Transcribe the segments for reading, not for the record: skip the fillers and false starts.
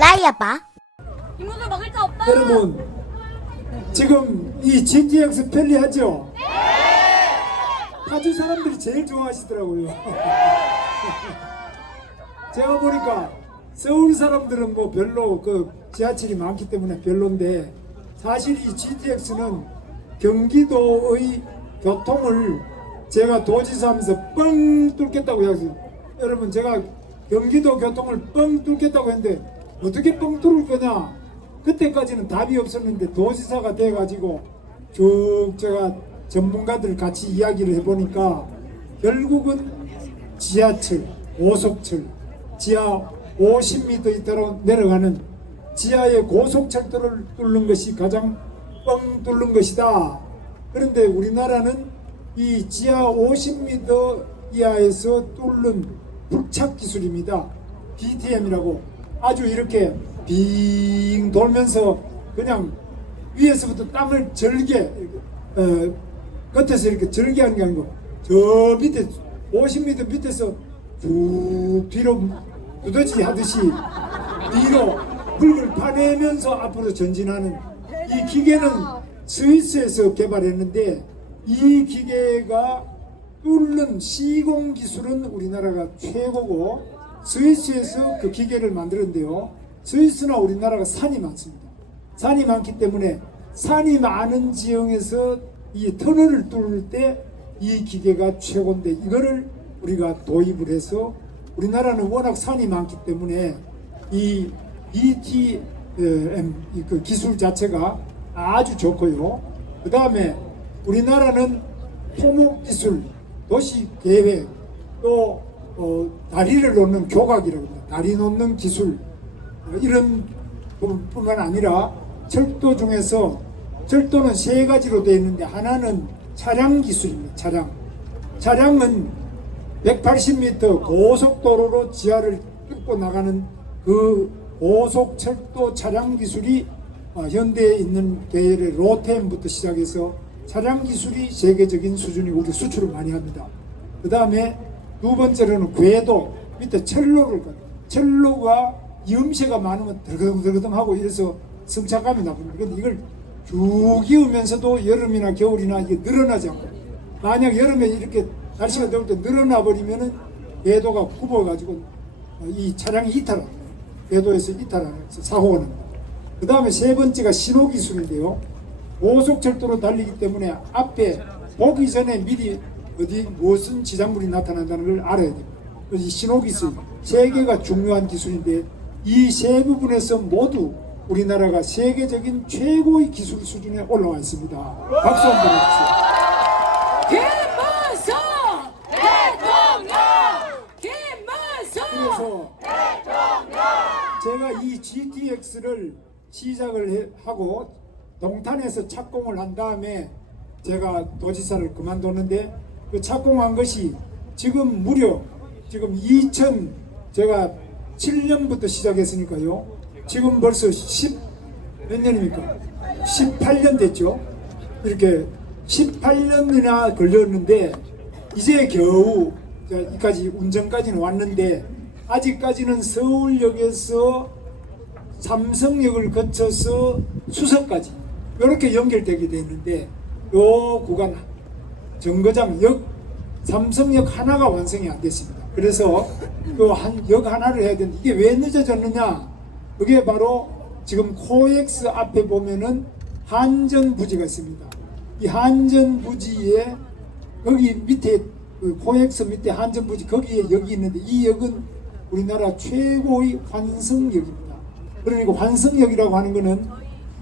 라이아바. 이모들 먹을 거 없다. 여러분, 지금 이 GTX 편리하죠? 네! 파주 사람들이 제일 좋아하시더라고요. 제가 보니까 서울 사람들은 뭐 별로 그 지하철이 많기 때문에 별론데, 사실 이 GTX는 경기도의 교통을 제가 도지사 하면서 뻥 뚫겠다고 해서, 여러분 제가 경기도 교통을 뻥 뚫겠다고 했는데 어떻게 뻥 뚫을 거냐, 그때까지는 답이 없었는데 도지사가 돼가지고 쭉 제가 전문가들 같이 이야기를 해보니까 결국은 지하철, 고속철, 지하 50m 이따로 내려가는 지하의 고속철도를 뚫는 것이 가장 뻥 뚫는 것이다. 그런데 우리나라는 이 지하 50m 이하에서 뚫는 불착 기술입니다. DTM이라고 아주 이렇게 빙 돌면서 그냥 위에서부터 땅을 절개, 끝에서 이렇게 절개하는 게 아니고 저 밑에 50m 밑에서 쭉 뒤로 두더지 하듯이 뒤로 흙을 파내면서 앞으로 전진하는 이 기계는 스위스에서 개발했는데, 이 기계가 뚫는 시공 기술은 우리나라가 최고고, 스위스에서 그 기계를 만들었는데요, 스위스나 우리나라가 산이 많습니다. 산이 많기 때문에 산이 많은 지형에서 이 터널을 뚫을 때 이 기계가 최고인데, 이거를 우리가 도입을 해서, 우리나라는 워낙 산이 많기 때문에 이 DTM 그 기술 자체가 아주 좋고요. 그 다음에 우리나라는 토목기술, 도시계획, 또 다리를 놓는 교각이라고 합니다. 다리 놓는 기술, 이런 부분뿐만 아니라 철도 중에서, 철도는 세 가지로 되어 있는데 하나는 차량 기술입니다. 차량은 180m 고속도로로 지하를 뚫고 나가는 그 고속철도 차량 기술이 현대에 있는 계열의 로템부터 시작해서 차량 기술이 세계적인 수준이고 우리 수출을 많이 합니다. 그 다음에 두 번째로는 궤도, 밑에 철로가 이음새가 많으면 들그덩들그덩하고 이래서 승차감이 나쁩니다. 그런데 이걸 쭉 이으면서도 여름이나 겨울이나 이게 늘어나지 않고, 만약 여름에 이렇게 날씨가 더울 때 늘어나 버리면은 궤도가 굽어가지고 이 차량이 이탈합니다. 궤도에서 이탈하면서 사고가 납니다. 그 다음에 세 번째가 신호기술인데요, 고속철도로 달리기 때문에 앞에 보기 전에 미리 어디 무슨 지장물이 나타난다는 걸 알아야 됩니다. 이 신호기술 세 개가 중요한 기술인데, 이 세 부분에서 모두 우리나라가 세계적인 최고의 기술 수준에 올라와 있습니다. 박수 한번 해주세요. 그래서 제가 이 GTX를 시작을 하고 동탄에서 착공을 한 다음에 제가 도지사를 그만뒀는데, 그 착공한 것이 지금 무려 지금 제가 7년부터 시작했으니까요, 지금 벌써 몇 년입니까? 18년 됐죠. 이렇게 18년이나 걸렸는데 이제 겨우 여기까지 운전까지는 왔는데, 아직까지는 서울역에서 삼성역을 거쳐서 수서까지 이렇게 연결되게 되어 있는데, 요 구간 정거장 삼성역 하나가 완성이 안 됐습니다. 그래서 역 하나를 해야 되는데, 이게 왜 늦어졌느냐, 그게 바로 지금 코엑스 앞에 보면은 한전부지가 있습니다. 이 한전부지에 거기 밑에 그 코엑스 밑에 한전부지 거기에 역이 있는데, 이 역은 우리나라 최고의 환승역입니다. 그러니까 환승역이라고 하는 거는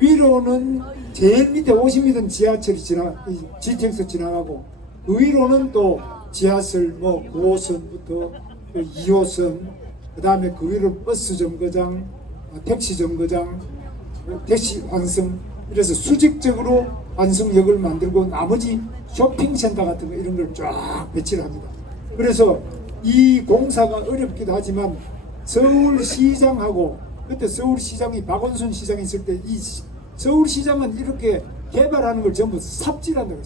위로는 제일 밑에 50m 지하철이 GTX 지나가고, 그 위로는 또 지하철 9호선부터 2호선, 그 다음에 그 위로 버스 정거장, 택시 정거장, 택시 환승, 이래서 수직적으로 환승역을 만들고 나머지 쇼핑센터 같은 거 이런 걸 쫙 배치를 합니다. 그래서 이 공사가 어렵기도 하지만 서울시장하고, 그때 서울시장이 박원순 시장이 있을 때 이 서울시장은 이렇게 개발하는 걸 전부 삽질한다고요.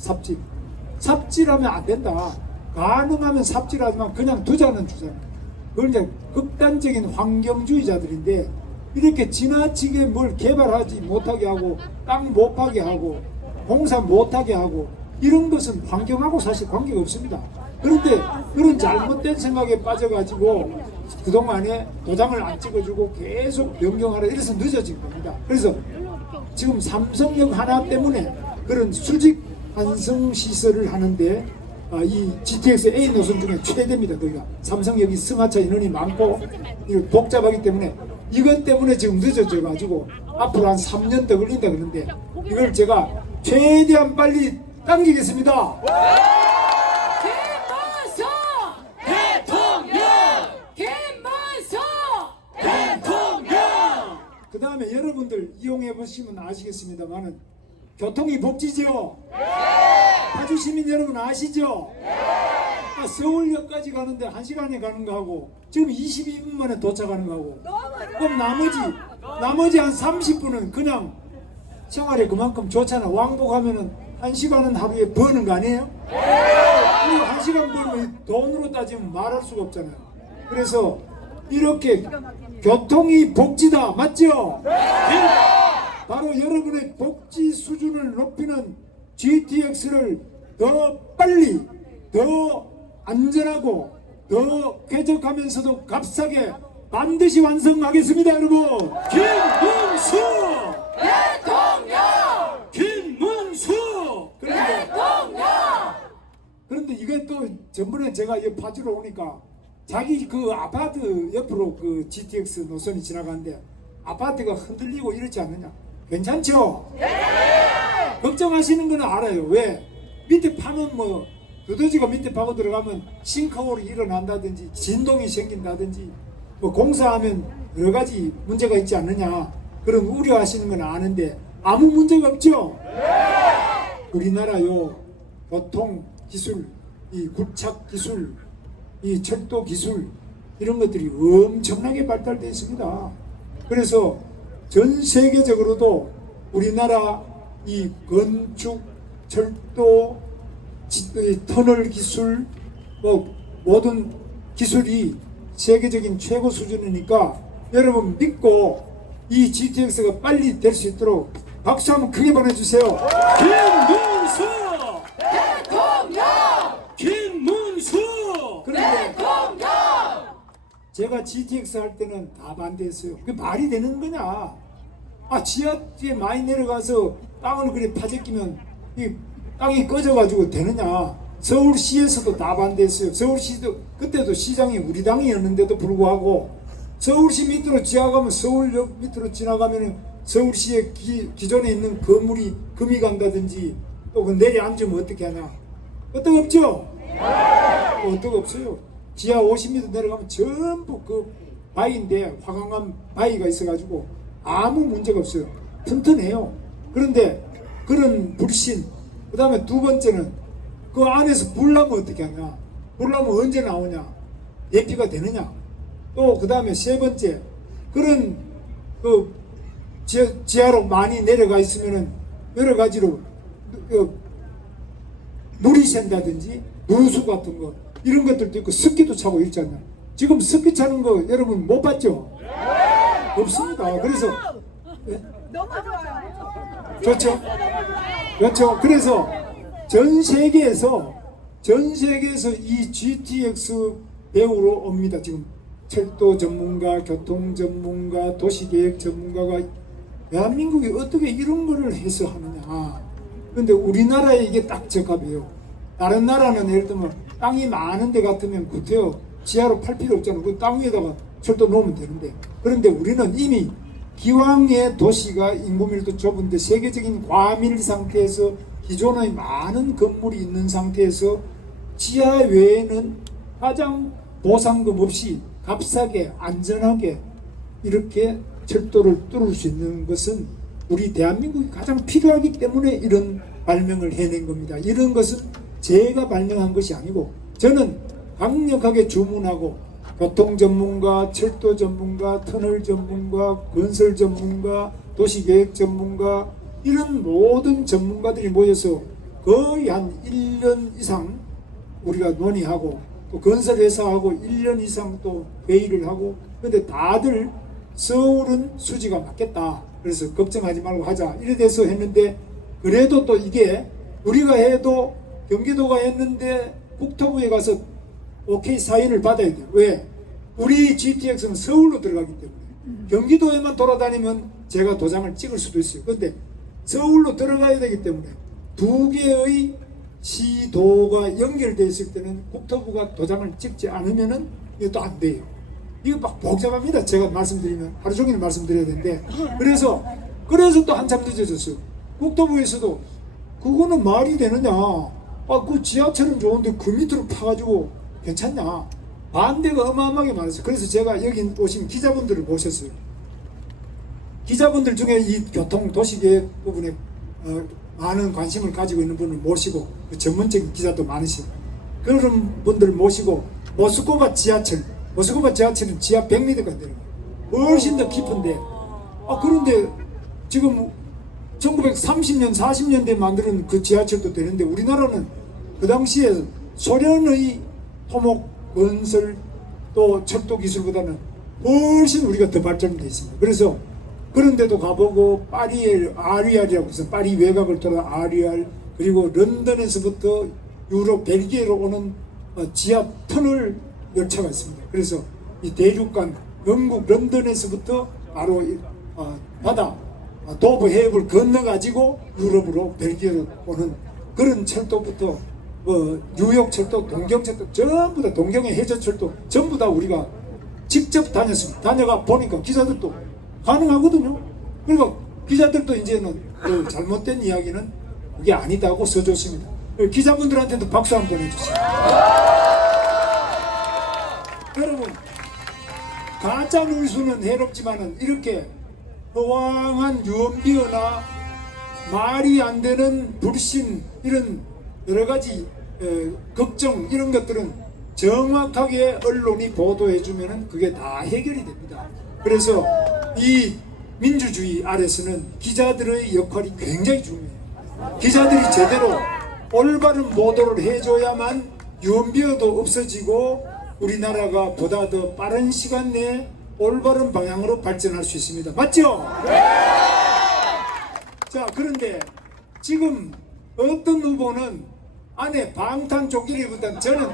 삽질하면 안 된다. 가능하면 삽질하지만 그냥 두자는 주잖아요. 그걸 이제 극단적인 환경주의자들인데, 이렇게 지나치게 뭘 개발하지 못하게 하고 땅 못 파게 하고 공사 못하게 하고 이런 것은 환경하고 사실 관계가 없습니다. 그런데 그런 잘못된 생각에 빠져가지고 그동안에 도장을 안 찍어주고 계속 변경하라 이래서 늦어진 겁니다. 그래서 지금 삼성역 하나 때문에 그런 수직 환승 시설을 하는데 이 GTX A 노선 중에 최대입니다. 거기가 삼성역이 승하차 인원이 많고 복잡하기 때문에 이것 때문에 지금 늦어져 가지고 앞으로 한 3년 더 걸린다 그러는데 이걸 제가 최대한 빨리 당기겠습니다. 김문수 대통령! 김문수 대통령! 그 다음에 여러분들 이용해 보시면 아시겠습니다만은 교통이 복지죠? 파주 시민 여러분 아시죠? 서울역까지 가는데 1시간에 가는 거하고 지금 22분 만에 도착하는 거하고 그럼 나머지 한 30분은 그냥 생활에 그만큼 좋잖아. 왕복하면은 1시간은 하루에 버는 거 아니에요? 그리고 1시간 벌면 돈으로 따지면 말할 수가 없잖아요. 그래서 이렇게 교통이 복지다 맞죠? 바로 여러분의 복지 수준을 높이는 GTX를 더 빨리 더 안전하고 더 쾌적하면서도 값싸게 반드시 완성하겠습니다. 여러분 김문수 대통령! 김문수 그런데 이게 또 전번에 제가 이 파주로 오니까 자기 그 아파트 옆으로 그 GTX 노선이 지나가는데 아파트가 흔들리고 이러지 않느냐. 괜찮죠? 걱정하시는 건 알아요. 왜? 밑에 파면 뭐 두더지가 밑에 파고 들어가면 싱크홀이 일어난다든지 진동이 생긴다든지 뭐 공사하면 여러 가지 문제가 있지 않느냐 그런 우려하시는 건 아는데 아무 문제가 없죠? 우리나라요 교통 기술, 이 굴착 기술, 이 철도 기술 이런 것들이 엄청나게 발달되어 있습니다. 그래서 전 세계적으로도 우리나라 이 건축, 철도, 터널 기술, 뭐 모든 기술이 세계적인 최고 수준이니까 여러분 믿고 이 GTX가 빨리 될 수 있도록 박수 한번 크게 보내주세요. 김문수 대통령! 김문수. 그런데 대통령! 제가 GTX 할 때는 다 반대했어요. 그게 말이 되는 거냐? 지하에 많이 내려가서 땅을 그래 파재끼면 이 땅이 꺼져가지고 되느냐? 서울시에서도 다 반대했어요. 서울시도 그때도 시장이 우리 당이었는데도 불구하고 서울시 밑으로 지나가면 서울역 밑으로 지나가면은 서울시의 기존에 있는 건물이 금이 간다든지 또 그 내려앉으면 어떻게 하냐? 어떡 없죠? 어떡 없어요. 지하 50m 내려가면 전부 그 바위인데 화강암 바위가 있어가지고 아무 문제가 없어요. 튼튼해요. 그런데 그런 불신, 그 다음에 두 번째는 그 안에서 불 나면 어떻게 하냐? 불 나면 언제 나오냐? 예피가 되느냐? 또 그 다음에 세 번째, 그런 그 지하로 많이 내려가 있으면은 여러 가지로 물이 샌다든지 누수 같은 거 이런 것들도 있고 습기도 차고 있잖아요. 지금 습기 차는 거 여러분 못 봤죠? 없습니다. 그래서 너무 좋아요. 좋죠? 그렇죠. 그래서 전 세계에서 이 GTX 배우러 옵니다. 지금 철도 전문가, 교통 전문가, 도시계획 전문가가 대한민국이 어떻게 이런 거를 해서 하느냐. 그런데 우리나라에 이게 딱 적합해요. 다른 나라는 예를 들면 땅이 많은 데 같으면 구태여 지하로 팔 필요 없잖아요. 그 땅 위에다가 철도 놓으면 되는데. 그런데 우리는 이미 기왕의 도시가 인구 밀도 좁은데 세계적인 과밀 상태에서 기존의 많은 건물이 있는 상태에서 지하 외에는 가장 보상금 없이 값싸게 안전하게 이렇게 철도를 뚫을 수 있는 것은 우리 대한민국이 가장 필요하기 때문에 이런 발명을 해낸 겁니다. 이런 것은 제가 발명한 것이 아니고 저는 강력하게 주문하고 교통 전문가, 철도 전문가, 터널 전문가, 건설 전문가, 도시계획 전문가 이런 모든 전문가들이 모여서 거의 한 1년 이상 우리가 논의하고 또 건설회사하고 1년 이상 또 회의를 하고 근데 다들 서울은 수지가 맞겠다. 그래서 걱정하지 말고 하자. 이래 돼서 했는데, 그래도 또 이게 우리가 해도 경기도가 했는데 국토부에 가서 오케이 사인을 받아야 돼요. 왜? 우리 GTX는 서울로 들어가기 때문에 경기도에만 돌아다니면 제가 도장을 찍을 수도 있어요. 근데 서울로 들어가야 되기 때문에 두 개의 시도가 연결되어 있을 때는 국토부가 도장을 찍지 않으면은 이것도 안 돼요. 이거 막 복잡합니다. 제가 말씀드리면 하루 종일 말씀드려야 되는데, 그래서 또 한참 늦어졌어요. 국토부에서도 그거는 말이 되느냐? 그 지하철은 좋은데 그 밑으로 파가지고 괜찮냐? 반대가 어마어마하게 많았어요. 그래서 제가 여기 오신 기자분들을 모셨어요. 기자분들 중에 이 교통 도시계획 부분에 많은 관심을 가지고 있는 분을 모시고, 그 전문적인 기자도 많으시고, 그런 분들 모시고 모스크바 지하철은 지하 100m가 되는 거예요. 훨씬 더 깊은데, 그런데 지금 1930년 40년대에 만드는 그 지하철도 되는데, 우리나라는 그 당시에 소련의 토목 건설 또 철도 기술보다는 훨씬 우리가 더 발전되어 있습니다. 그래서 그런데도 가보고, 파리에 RER이라고 해서 파리 외곽을 돌아 RER, 그리고 런던에서부터 유럽 벨기에로 오는 지하 터널 열차가 있습니다. 그래서 이 대륙간 영국 런던에서부터 바로 바다 도브 해협을 건너가지고 유럽으로 벨기에로 오는 그런 철도부터 뉴욕 철도, 동경 철도, 전부 다 동경의 해저철도 전부 다 우리가 직접 다녔습니다. 다녀가 보니까 기자들도 가능하거든요. 그러니까 기자들도 이제는 그 잘못된 이야기는 그게 아니다고 써줬습니다. 기자분들한테도 박수 한번 해주세요. 여러분, 가짜 뉴스는 해롭지만은 이렇게 허황한 유언비어나 말이 안 되는 불신, 이런 여러 가지 걱정, 이런 것들은 정확하게 언론이 보도해주면은 그게 다 해결이 됩니다. 그래서 이 민주주의 아래서는 기자들의 역할이 굉장히 중요해요. 기자들이 제대로 올바른 보도를 해줘야만 유언비어도 없어지고 우리나라가 보다 더 빠른 시간 내에 올바른 방향으로 발전할 수 있습니다. 맞죠? 네! 자, 그런데 지금 어떤 후보는 안에 방탄 조끼를 입었다면, 저는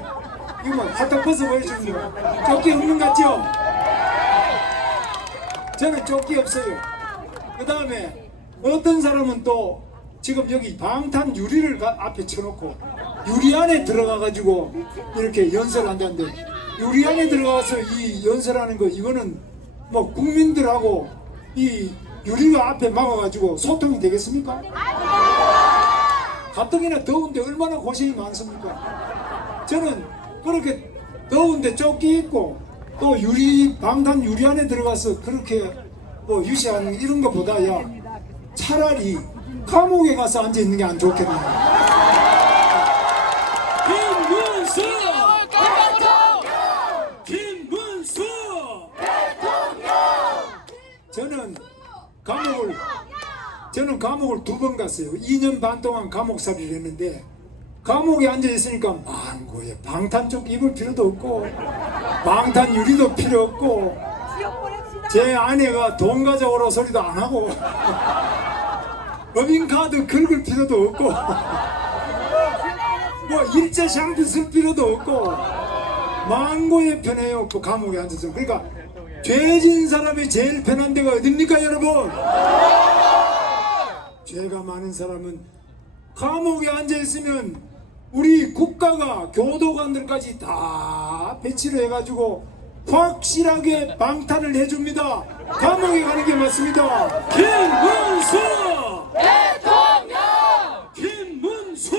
이거 뭐 갖다 벗어 보여주는 거 조끼 없는 것 같죠? 저는 조끼 없어요. 그 다음에 어떤 사람은 또 지금 여기 방탄 유리를 앞에 쳐놓고 유리 안에 들어가 가지고 이렇게 연설한다는데, 유리 안에 들어가서 이 연설하는 거, 이거는 뭐 국민들하고 이 유리가 앞에 막아가지고 소통이 되겠습니까? 가뜩이나 더운데 얼마나 고생이 많습니까? 저는 그렇게 더운데 조끼 입고 또 방탄 유리 안에 들어가서 그렇게 뭐 유시하는 이런 것보다야 차라리 감옥에 가서 앉아 있는 게 안 좋겠나. 김문수 저는 감옥을 2번 갔어요. 2년 반 동안 감옥살이를 했는데, 감옥에 앉아 있으니까 망고에 방탄 쪽 입을 필요도 없고 방탄 유리도 필요 없고, 제 아내가 돈 가져오라 소리도 안 하고 법인카드 긁을 필요도 없고 뭐 일제 샹드 쓸 필요도 없고 망고에 편해요. 그 감옥에 앉아서. 그러니까 죄진 사람이 제일 편한 데가 어딥니까, 여러분? 죄가 많은 사람은 감옥에 앉아있으면 우리 국가가 교도관들까지 다 배치를 해가지고 확실하게 방탄을 해줍니다. 감옥에 가는 게 맞습니다. 김문수 대통령! 김문수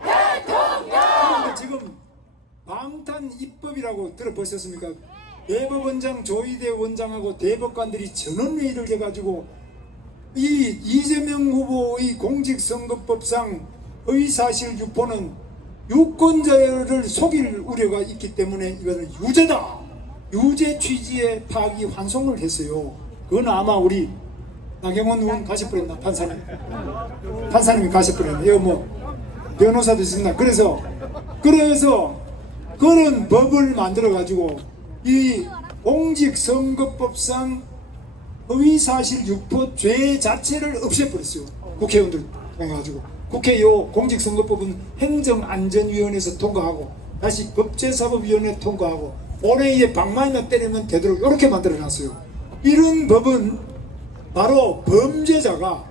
대통령! 그런데 지금 방탄 입법이라고 들어보셨습니까? 대법원장 조희대 원장하고 대법관들이 전원회의를 해가지고 이 이재명 후보의 공직선거법상 의사실 유포는 유권자를 속일 우려가 있기 때문에 이것은 유죄다, 유죄 취지의 파기 환송을 했어요. 그건 아마 우리 나경원 의원 가시버렸나, 판사님이 가시버렸나, 이거 뭐 변호사도 있습니다. 그래서 그런 법을 만들어 가지고 이 공직선거법상 허위사실 유포 죄 자체를 없애버렸어요. 국회의원들 통해가지고 국회 요 공직선거법은 행정안전위원회에서 통과하고 다시 법제사법위원회 통과하고 본회의에 방망이만 때리면 되도록 이렇게 만들어놨어요. 이런 법은 바로 범죄자가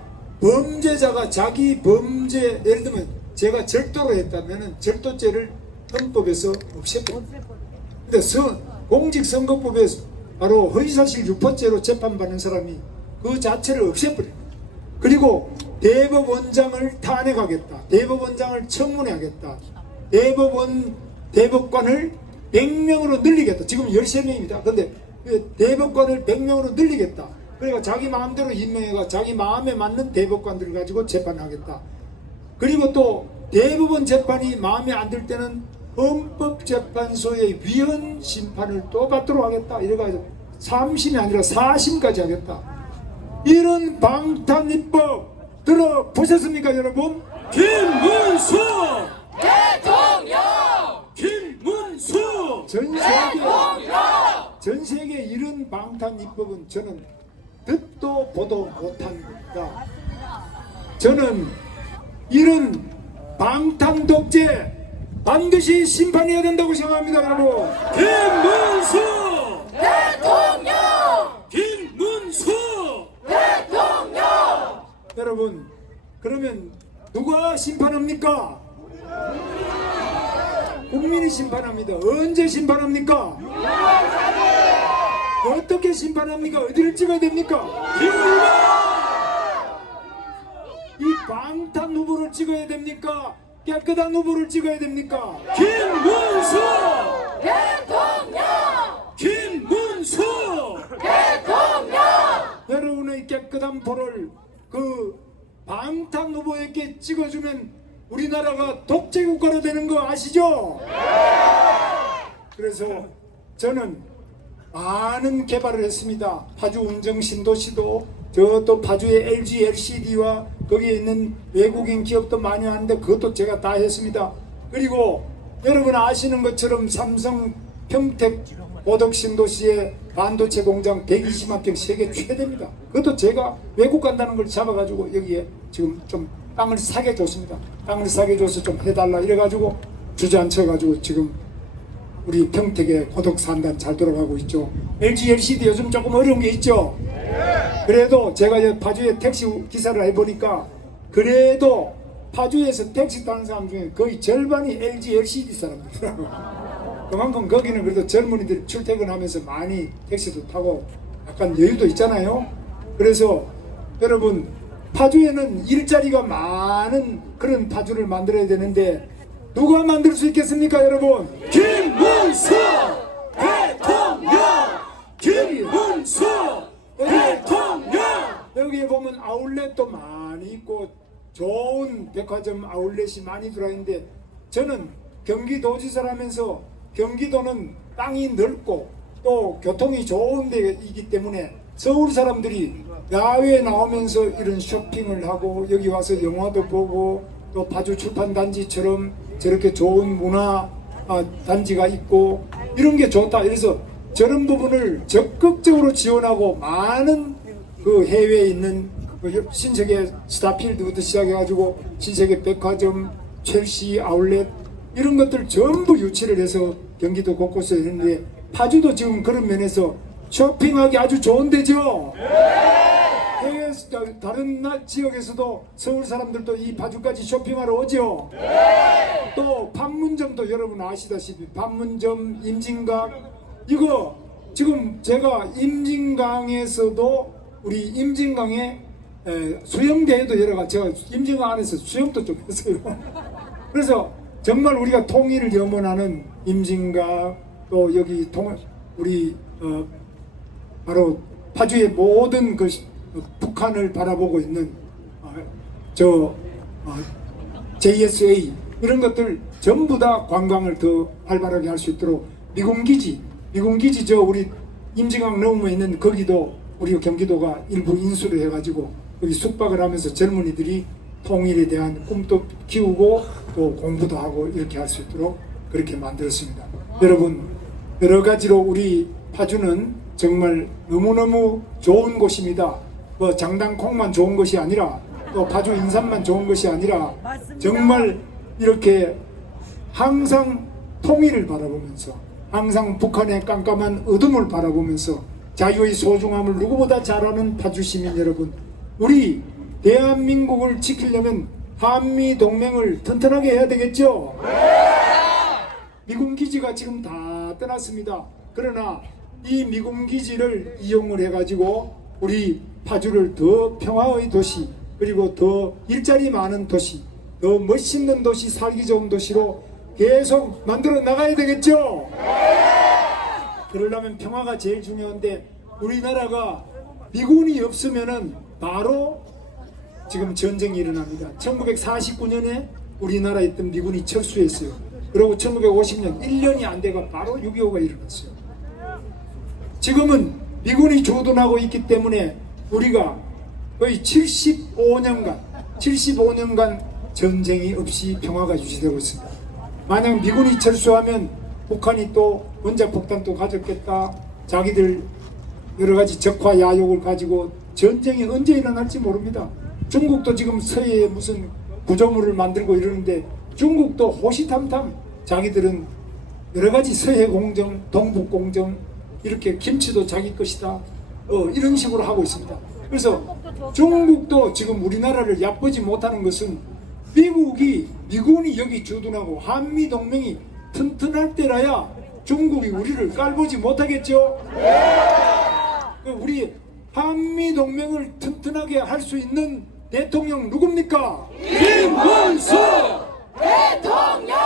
자기 범죄, 예를 들면 제가 절도를 했다면 절도죄를 헌법에서 없애버립니다. 근데 공직선거법에서 바로 허위사실 유포죄로 재판받는 사람이 그 자체를 없애버립니다. 그리고 대법원장을 탄핵하겠다, 대법원장을 청문회하겠다, 대법관을 100명으로 늘리겠다. 지금 13명입니다. 근데 대법관을 100명으로 늘리겠다. 그러니까 자기 마음대로 임명해가 자기 마음에 맞는 대법관들을 가지고 재판하겠다. 그리고 또 대법원 재판이 마음에 안 들 때는 헌법재판소의 위헌 심판을 또 받도록 하겠다. 이래가지고 3심이 아니라 4심까지 하겠다. 이런 방탄입법 들어보셨습니까, 여러분? 김문수! 대통령! 김문수! 전 세계 이런 방탄입법은 저는 듣도 보도 못한 겁니다. 저는 이런 방탄 독재 반드시 심판해야 된다고 생각합니다, 여러분. 김문수! 대통령! 김문수! 대통령! 여러분, 그러면 누가 심판합니까? 국민이 심판합니다. 언제 심판합니까? 어떻게 심판합니까? 어디를 찍어야 됩니까? 이 방탄 후보를 찍어야 됩니까? 깨끗한 후보를 찍어야 됩니까? 김문수! 대통령! 김문수! 대통령! 여러분의 깨끗한 표를 그 방탄 후보에게 찍어주면 우리나라가 독재국가로 되는 거 아시죠? 그래서 저는 많은 개발을 했습니다. 파주 운정신도시도 저 또 파주의 LG LCD와 거기에 있는 외국인 기업도 많이 하는데 그것도 제가 다 했습니다. 그리고 여러분 아시는 것처럼 삼성 평택 고덕신도시의 반도체 공장 120만 평 세계 최대입니다. 그것도 제가 외국 간다는 걸 잡아가지고 여기에 지금 좀 땅을 사게 줬습니다. 땅을 사게 줘서 좀 해달라 이래가지고 주저앉혀가지고 지금 우리 평택에 고덕 산단 잘 돌아가고 있죠. LG LCD 요즘 조금 어려운 게 있죠. 그래도 제가 파주에 택시 기사를 해보니까 그래도 파주에서 택시 타는 사람 중에 거의 절반이 LG LCD 사람들이더라고요. 그만큼 거기는 그래도 젊은이들이 출퇴근하면서 많이 택시도 타고 약간 여유도 있잖아요. 그래서 여러분 파주에는 일자리가 많은 그런 파주를 만들어야 되는데 누가 만들 수 있겠습니까, 여러분? 김문수! 대통령! 김문수! 대통령! 여기에 보면 아울렛도 많이 있고 좋은 백화점 아울렛이 많이 들어있는데 저는 경기도지사라면서 경기도는 땅이 넓고 또 교통이 좋은 데이기 때문에 서울 사람들이 야외에 나오면서 이런 쇼핑을 하고 여기 와서 영화도 보고 또 파주 출판단지처럼 저렇게 좋은 문화 단지가 있고 이런 게 좋다. 그래서 저런 부분을 적극적으로 지원하고 많은 그 해외에 있는 그 신세계 스타필드부터 시작해가지고 신세계 백화점, 첼시 아울렛 이런 것들 전부 유치를 해서 경기도 곳곳에 했는데 파주도 지금 그런 면에서 쇼핑하기 아주 좋은 데죠. 해외 다른 지역에서도 서울 사람들도 이 파주까지 쇼핑하러 오죠. 또 판문점도 여러분 아시다시피 판문점, 임진강 이거 지금 제가 임진강에서도 우리 임진강에 수영대회도 여러 가지 제가 임진강 안에서 수영도 좀 했어요. 그래서 정말 우리가 통일을 염원하는 임진강 또 여기 우리 바로 파주의 모든 그 북한을 바라보고 있는 JSA 이런 것들 전부 다 관광을 더 활발하게 할 수 있도록 미군기지 저 우리 임진강 넘어 있는 거기도 우리 경기도가 일부 인수를 해가지고 여기 숙박을 하면서 젊은이들이 통일에 대한 꿈도 키우고 또 공부도 하고 이렇게 할 수 있도록 그렇게 만들었습니다. 여러분 여러 가지로 우리 파주는 정말 너무너무 좋은 곳입니다. 뭐 장당콩만 좋은 것이 아니라 또 파주 인삼만 좋은 것이 아니라 정말 이렇게 항상 통일을 바라보면서 항상 북한의 깜깜한 어둠을 바라보면서 자유의 소중함을 누구보다 잘 아는 파주 시민 여러분, 우리 대한민국을 지키려면 한미 동맹을 튼튼하게 해야 되겠죠? 미군 기지가 지금 다 떠났습니다. 그러나 이 미군 기지를 이용을 해가지고 우리 파주를 더 평화의 도시, 그리고 더 일자리 많은 도시, 더 멋있는 도시, 살기 좋은 도시로 계속 만들어 나가야 되겠죠? 그러려면 평화가 제일 중요한데, 우리나라가 미군이 없으면은 바로 지금 전쟁이 일어납니다. 1949년에 우리나라에 있던 미군이 철수했어요. 그리고 1950년 1년이 안 돼가 바로 6.25가 일어났어요. 지금은 미군이 주둔하고 있기 때문에 우리가 거의 75년간 전쟁이 없이 평화가 유지되고 있습니다. 만약 미군이 철수하면 북한이 또 원자폭탄도 가졌겠다. 자기들 여러가지 적화 야욕을 가지고 전쟁이 언제 일어날지 모릅니다. 중국도 지금 서해에 무슨 구조물을 만들고 이러는데, 중국도 호시탐탐 자기들은 여러가지 서해 공정, 동북 공정, 이렇게 김치도 자기 것이다, 이런 식으로 하고 있습니다. 그래서 중국도 지금 우리나라를 얕보지 못하는 것은 미군이 여기 주둔하고 한미 동맹이 튼튼할 때라야 중국이 우리를 깔보지 못하겠죠. 우리 한미 동맹을 튼튼하게 할 수 있는 대통령 누굽니까? 김문수! 대통령!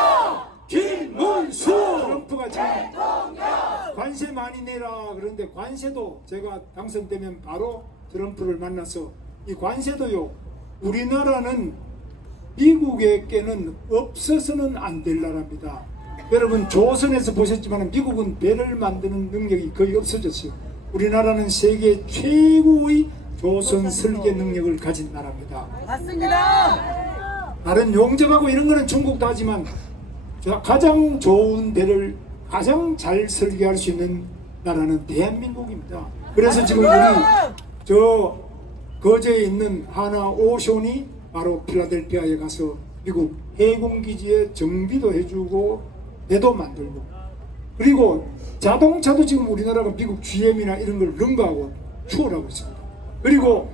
김문수! 트럼프가 지금 관세 많이 내라 그런데, 관세도 제가 당선되면 바로 트럼프를 만나서 이 관세도요, 우리나라는 미국에게는 없어서는 안 될 나라입니다. 여러분 조선에서 보셨지만 미국은 배를 만드는 능력이 거의 없어졌어요. 우리나라는 세계 최고의 조선 설계 능력을 가진 나라입니다. 맞습니다. 다른 용접하고 이런 거는 중국도 하지만 가장 좋은 배를 가장 잘 설계할 수 있는 나라는 대한민국입니다. 그래서 지금 우리 저 거제에 있는 하나 오션이 바로 필라델피아에 가서 미국 해군기지에 정비도 해주고 배도 만들고, 그리고 자동차도 지금 우리나라가 미국 GM이나 이런 걸 능가하고 추월하고 있습니다. 그리고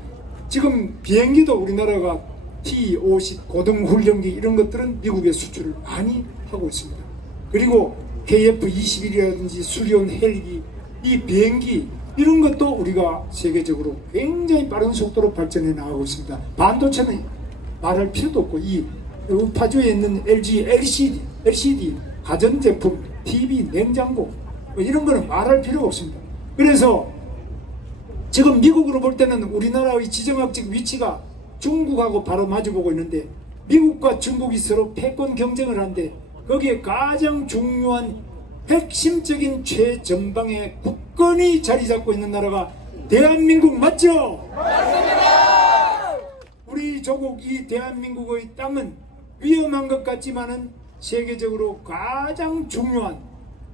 지금 비행기도 우리나라가 T-50 고등훈련기 이런 것들은 미국에 수출을 많이 하고 있습니다. 그리고 KF-21이라든지 수리온 헬기, 이 비행기 이런 것도 우리가 세계적으로 굉장히 빠른 속도로 발전해 나가고 있습니다. 반도체는 말할 필요도 없고, 이 파주에 있는 LG LCD 가전제품, TV, 냉장고 이런 거는 말할 필요가 없습니다. 그래서 지금 미국으로 볼 때는 우리나라의 지정학적 위치가 중국하고 바로 마주보고 있는데, 미국과 중국이 서로 패권 경쟁을 하는데 거기에 가장 중요한 핵심적인 최전방에 굳건히 자리 잡고 있는 나라가 대한민국 맞죠? 맞습니다. 우리 조국 이 대한민국의 땅은 위험한 것 같지만은 세계적으로 가장 중요한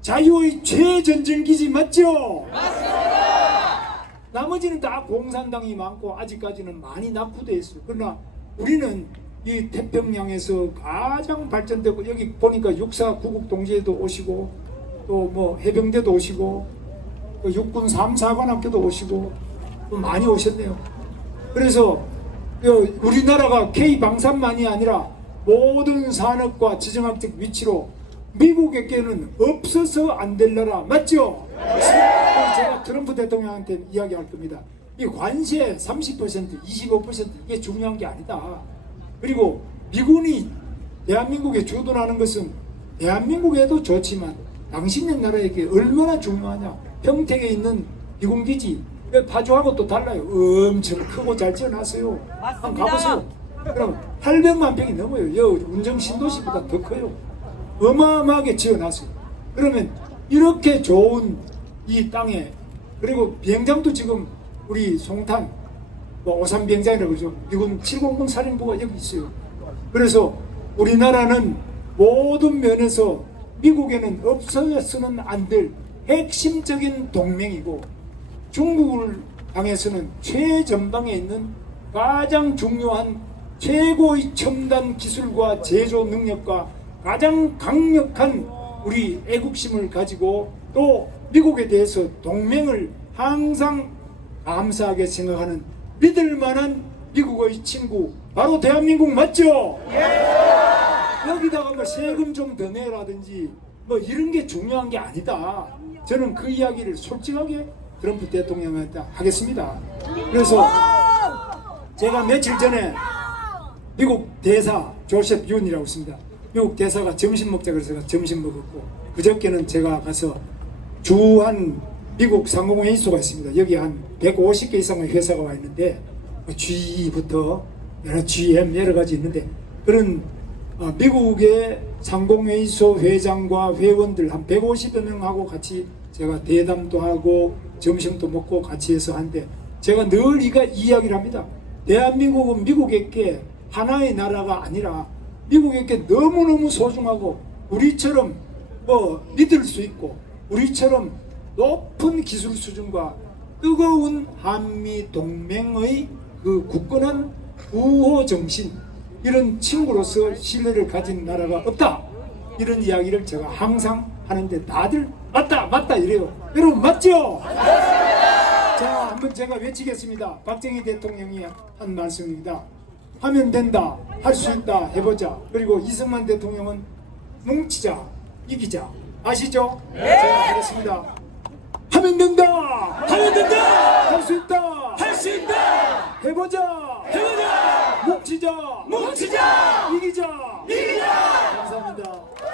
자유의 최전쟁기지 맞죠? 맞습니다. 나머지는 다 공산당이 많고 아직까지는 많이 낙후되어 있어요. 그러나 우리는 이 태평양에서 가장 발전되고, 여기 보니까 육사 구국 동지에도 오시고 또 뭐 해병대도 오시고 또 육군 3사관학교도 오시고 또 많이 오셨네요. 그래서 우리나라가 K방산만이 아니라 모든 산업과 지정학적 위치로 미국에게는 없어서 안 될 나라 맞죠? 제가 트럼프 대통령한테 이야기할 겁니다. 이 관세 30%, 25% 이게 중요한 게 아니다. 그리고 미군이 대한민국에 주둔하는 것은 대한민국에도 좋지만 당신네 나라에게 얼마나 중요하냐. 평택에 있는 미군기지 파주하고 또 달라요. 엄청 크고 잘 지어놨어요. 한번 가보세요. 그럼 800만 평이 넘어요. 여 운정 신도시보다 더 커요. 어마어마하게 지어놨어요. 그러면 이렇게 좋은 이 땅에, 그리고 비행장도 지금 우리 송탄 오산 비행장이라고 그러죠. 미군 700 사령부가 여기 있어요. 그래서 우리나라는 모든 면에서 미국에는 없어서는 안 될 핵심적인 동맹이고, 중국을 향해서는 최전방에 있는 가장 중요한 최고의 첨단 기술과 제조 능력과 가장 강력한 우리 애국심을 가지고 또 미국에 대해서 동맹을 항상 감사하게 생각하는 믿을 만한 미국의 친구 바로 대한민국 맞죠? 여기다가 뭐 세금 좀 더 내라든지 뭐 이런 게 중요한 게 아니다. 저는 그 이야기를 솔직하게 트럼프 대통령한테 하겠습니다. 그래서 제가 며칠 전에 미국 대사 조셉 윤이라고 있습니다. 미국 대사가 점심 먹자 그래서 점심 먹었고, 그저께는 제가 가서 주한 미국 상공회의소가 있습니다. 여기 한 150개 이상의 회사가 와 있는데 GE부터 여러 GM 여러 가지 있는데, 그런 미국의 상공회의소 회장과 회원들 한 150여 명하고 같이 제가 대담도 하고 점심도 먹고 같이 해서 하는데, 제가 늘 이야기를 합니다. 대한민국은 미국에게 하나의 나라가 아니라 미국에게 너무너무 소중하고 우리처럼 뭐 믿을 수 있고 우리처럼 높은 기술 수준과 뜨거운 한미 동맹의 그 굳건한 우호 정신, 이런 친구로서 신뢰를 가진 나라가 없다, 이런 이야기를 제가 항상 하는데 다들 맞다 이래요. 여러분 맞죠? 자, 한번 제가 외치겠습니다. 박정희 대통령이 한 말씀입니다. 하면 된다, 할 수 있다, 해보자. 그리고 이승만 대통령은 뭉치자, 이기자. 아시죠? 제가 하겠습니다. 하면 된다, 할 수 있다, 해보자, 뭉치자, 뭉치자 이기자. 이기자. 감사합니다.